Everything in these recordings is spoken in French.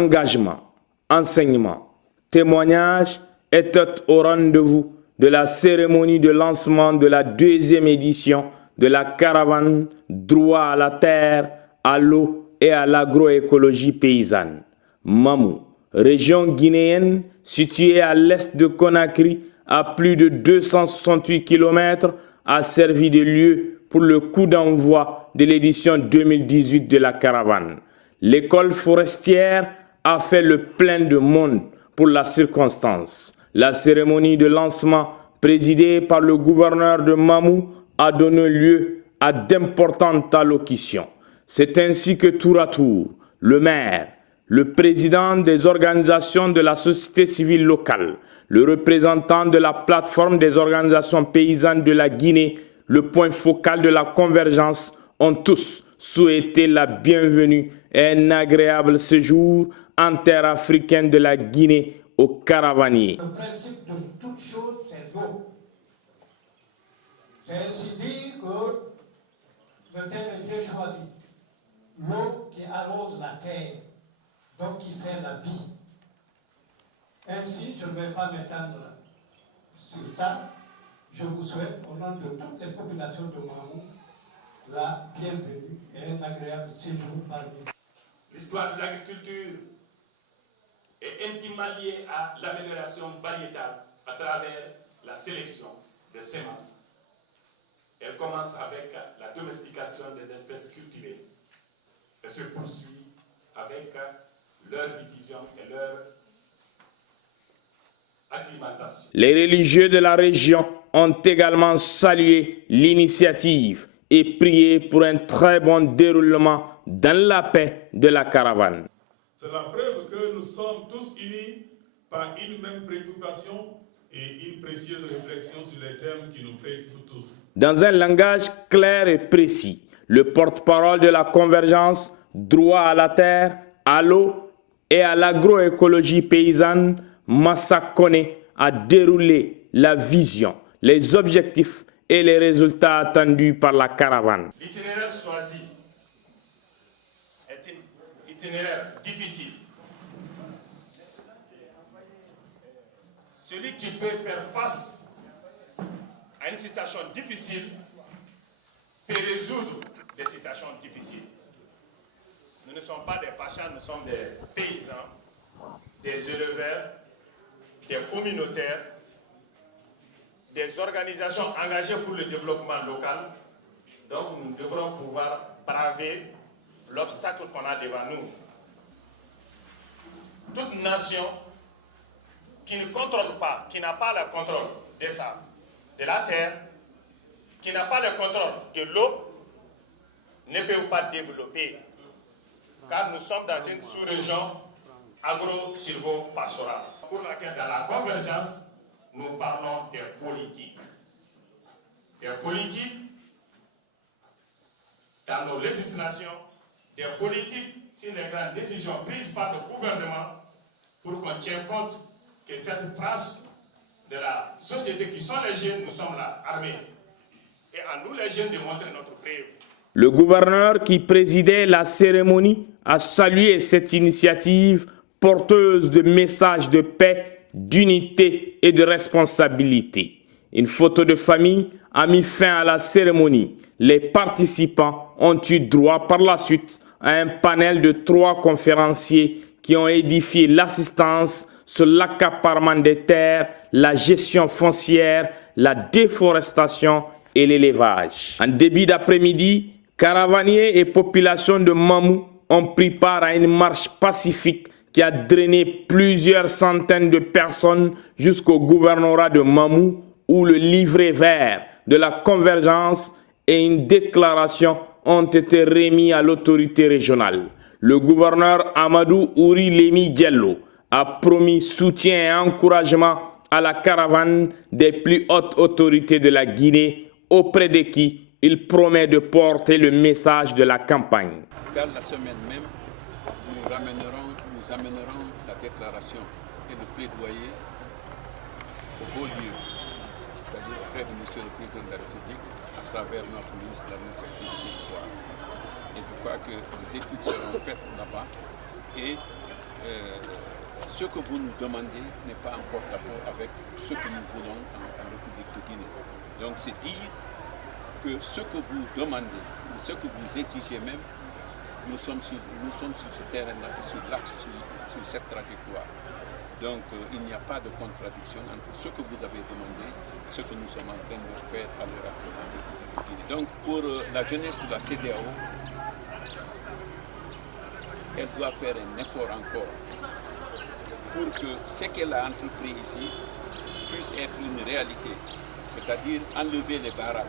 engagement, enseignement, témoignage étaient au rendez-vous de la cérémonie de lancement de la 2e édition de la caravane Droit à la terre, à l'eau et à l'agroécologie paysanne. Mamou, région guinéenne située à l'est de Conakry, à plus de 268 km, a servi de lieu pour le coup d'envoi de l'édition 2018 de la caravane. L'école forestière a fait le plein de monde pour la circonstance. La cérémonie de lancement présidée par le gouverneur de Mamou a donné lieu à d'importantes allocutions. C'est ainsi que tour à tour, le maire, le président des organisations de la société civile locale, le représentant de la plateforme des organisations paysannes de la Guinée, le point focal de la convergence, ont tous souhaité la bienvenue et un agréable séjour en terre africaine de la Guinée aux caravaniers. Le principe de toute chose, c'est l'eau. C'est ainsi dire que le thème est bien choisi. L'eau qui arrose la terre, donc qui fait la vie. Ainsi, je ne vais pas m'étendre sur ça. Je vous souhaite, au nom de toutes les populations de Mamou, la bienvenue et un agréable séjour parmi nous. L'histoire de l'agriculture est intimement liée à l'amélioration variétale à travers la sélection des semences. Elle commence avec la domestication des espèces cultivées et se poursuit avec leur division et leur acclimatation. Les religieux de la région ont également salué l'initiative et prié pour un très bon déroulement dans la paix de la caravane. C'est la preuve que nous sommes tous unis par une même préoccupation et une précieuse réflexion sur les thèmes qui nous préoccupent tous. Dans un langage clair et précis, le porte-parole de la convergence Droit à la terre, à l'eau et à l'agroécologie paysanne, Massa Kone, a déroulé la vision, les objectifs et les résultats attendus par la caravane. L'itinéraire choisi est un itinéraire difficile. Celui qui peut faire face à une situation difficile peut résoudre des situations difficiles. Nous ne sommes pas des pachas, nous sommes des paysans, des éleveurs, des communautaires, des organisations engagées pour le développement local. Donc nous devrons pouvoir braver l'obstacle qu'on a devant nous. Toute nation qui ne contrôle pas, qui n'a pas le contrôle de la terre, qui n'a pas le contrôle de l'eau, ne peut pas développer. Car nous sommes dans une sous-région agro-silvo-pastorale, pour laquelle dans la convergence, nous parlons des politiques. Des politiques dans nos législations, des politiques sur les grandes décisions prises par le gouvernement pour qu'on tienne compte que cette tranche de la société qui sont les jeunes, nous sommes là, armés. Et à nous les jeunes de montrer notre preuve. Le gouverneur qui présidait la cérémonie a salué cette initiative porteuse de messages de paix, d'unité et de responsabilité. Une photo de famille a mis fin à la cérémonie. Les participants ont eu droit par la suite à un panel de 3 conférenciers qui ont édifié l'assistance sur l'accaparement des terres, la gestion foncière, la déforestation et l'élevage. En début d'après-midi, caravaniers et population de Mamou ont pris part à une marche pacifique qui a drainé plusieurs centaines de personnes jusqu'au gouvernorat de Mamou, où le livret vert de la convergence et une déclaration ont été remis à l'autorité régionale. Le gouverneur Amadou Ouri Lemi Diallo a promis soutien et encouragement à la caravane des plus hautes autorités de la Guinée, auprès de qui il promet de porter le message de la campagne. Dans la semaine même, nous amènerons la déclaration et le plaidoyer au beau lieu, c'est-à-dire auprès de Monsieur le Président de la République, à travers notre ministre de l'Administration du territoire. Et je crois que les études seront faites là-bas et ce que vous nous demandez n'est pas en porte-à-faux avec ce que nous voulons en République de Guinée. Donc c'est dire que ce que vous demandez, ce que vous exigez même, nous sommes sur ce terrain-là et sur l'axe, sur cette trajectoire. Donc il n'y a pas de contradiction entre ce que vous avez demandé et ce que nous sommes en train de faire à l'heure actuelle en République de Guinée. Donc pour la jeunesse de la CEDEAO, elle doit faire un effort encore pour que ce qu'elle a entrepris ici puisse être une réalité, c'est-à-dire enlever les barrages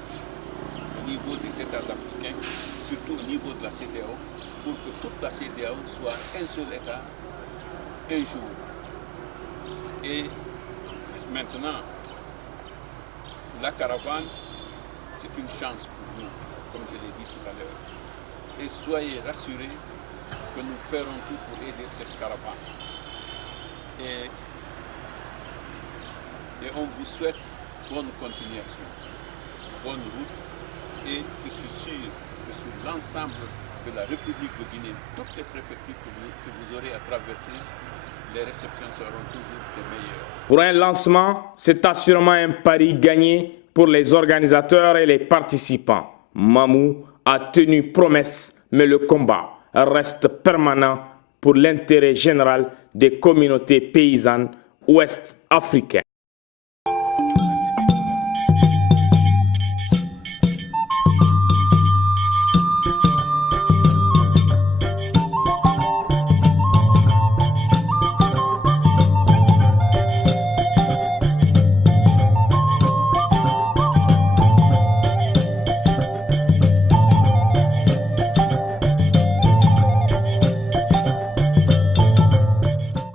au niveau des États africains, surtout au niveau de la CEDEAO, pour que toute la CEDEAO soit un seul État, un jour. Et maintenant, la caravane, c'est une chance pour nous, comme je l'ai dit tout à l'heure. Et soyez rassurés que nous ferons tout pour aider cette caravane. Et on vous souhaite bonne continuation, bonne route, et je suis sûr que sur l'ensemble de la République de Guinée, toutes les préfectures que vous aurez à traverser, les réceptions seront toujours des meilleures. Pour un lancement, c'est assurément un pari gagné pour les organisateurs et les participants. Mamou a tenu promesse, mais le combat reste permanent pour l'intérêt général des communautés paysannes ouest-africaines.